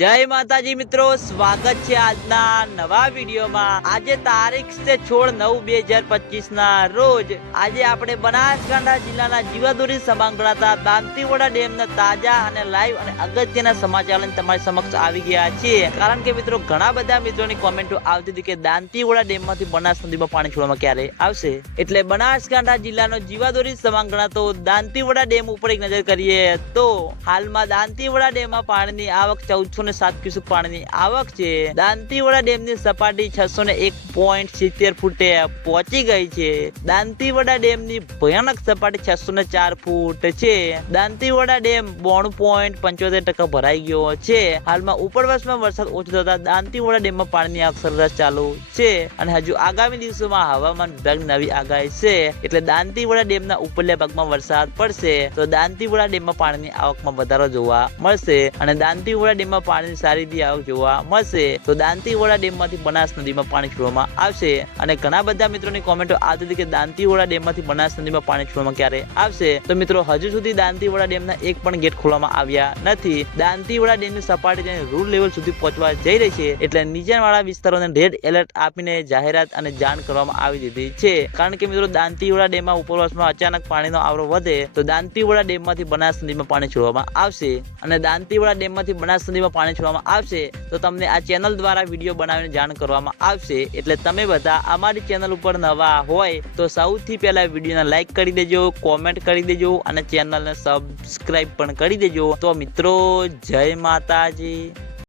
જય માતાજી મિત્રો, સ્વાગત છે આજના નવા વિડીયોમાં. આજે તારીખ છે છોડ નવ બે હજાર પચીસ ના રોજ. આજે આપણે બનાસકાંઠા જિલ્લાના જીવાદોરી ગણાતા દાંતીવાડા ડેમના તાજા અને લાઈવ અને અગત્યના સમાચાર તમારી સમક્ષ આવી ગયા છીએ. કારણ કે મિત્રો, ઘણા બધા મિત્રોની કોમેન્ટો આવતી હતી કે દાંતીવાડા ડેમમાંથી બનાસ નદીમાં પાણી છોડવામાં ક્યારે આવશે? એટલે બનાસકાંઠા જિલ્લાનો જીવાદોરી સભાન ગણાતો દાંતીવાડા ડેમ ઉપર એક નજર કરીએ તો, હાલમાં દાંતીવાડા ડેમમાં પાણીની આવક ચૌદસો ને સાત ક્યુસેક પાણીની આવક છે. દાંતીવાડા ડેમની સપાટી છસો ને એક પોઈન્ટ સિત્તેર ફૂટે પહોંચી ગઈ છે. દાંતીવાડા ડેમની ભયાનક સપાટી છસો ને ચાર ફૂટ છે. દાંતીવાડા ડેમ બોણું પોઈન્ટ પંચોતેર ટકા ભરાઈ ગયો છે. હાલમાં ઉપરવાસમાં વરસાદ ઓછો થતા દાંતીવાડા ડેમમાં પાણીની આવક સરેરાશ ચાલુ છે અને હજુ આગામી દિવસોમાં હવામાન વિભાગ નવી આગાહી છે. એટલે દાંતીવાડા ડેમના ઉપરલા ભાગમાં વરસાદ પડશે તો દાંતીવાડા ડેમમાં પાણીની આવકમાં વધારો જોવા મળશે અને દાંતીવાડા ડેમમાં પાણીની સારી એવી આવક જોવા મળશે. તો દાંતીવાડા ડેમમાંથી બનાસ નદીમાં પાણી છોડવામાં આવશે. અને ઘણા બધા મિત્રોની કોમેન્ટો આવતી હતી કે દાંતીવાડા ડેમમાંથી બનાસ નદીમાં પાણી છોડવામાં ક્યારે આવશે? તો મિત્રો, હજુ સુધી દાંતીવાડા ડેમના એક પણ ગેટ ખોલવામાં આવ્યા નથી. દાંતીવાડા ડેમની સપાટી તેની રૂલ લેવલ સુધી પહોંચવા જઈ રહી છે. એટલે નીચાણવાળા વિસ્તારોને રેડ એલર્ટ આપીને જાહેરાત અને જાણ કરવામાં આવી દીધી છે. કારણ કે મિત્રો, દાંતીવાડા ડેમમાં ઉપરવાસમાં અચાનક પાણીનો આવરો વધે, તો દાંતીવાડા ડેમમાંથી બનાસ નદીમાં પાણી છોડવામાં આવશે. અને દાંતીવાડા ડેમમાંથી બનાસ નદીમાં પાણી છોડવામાં આવશે, તો તમને આ ચેનલ દ્વારા વીડિયો બનાવીને જાણ કરવામાં આવશે. એટલે તમે બધા અમારી ચેનલ ઉપર નવા હોય, તો સૌથી પહેલા વિડીયોને લાઈક કરી દેજો, કોમેન્ટ કરી દેજો, અને ચેનલને સબસ્ક્રાઈબ પણ કરી દેજો. તો મિત્રો, જય માતાજી.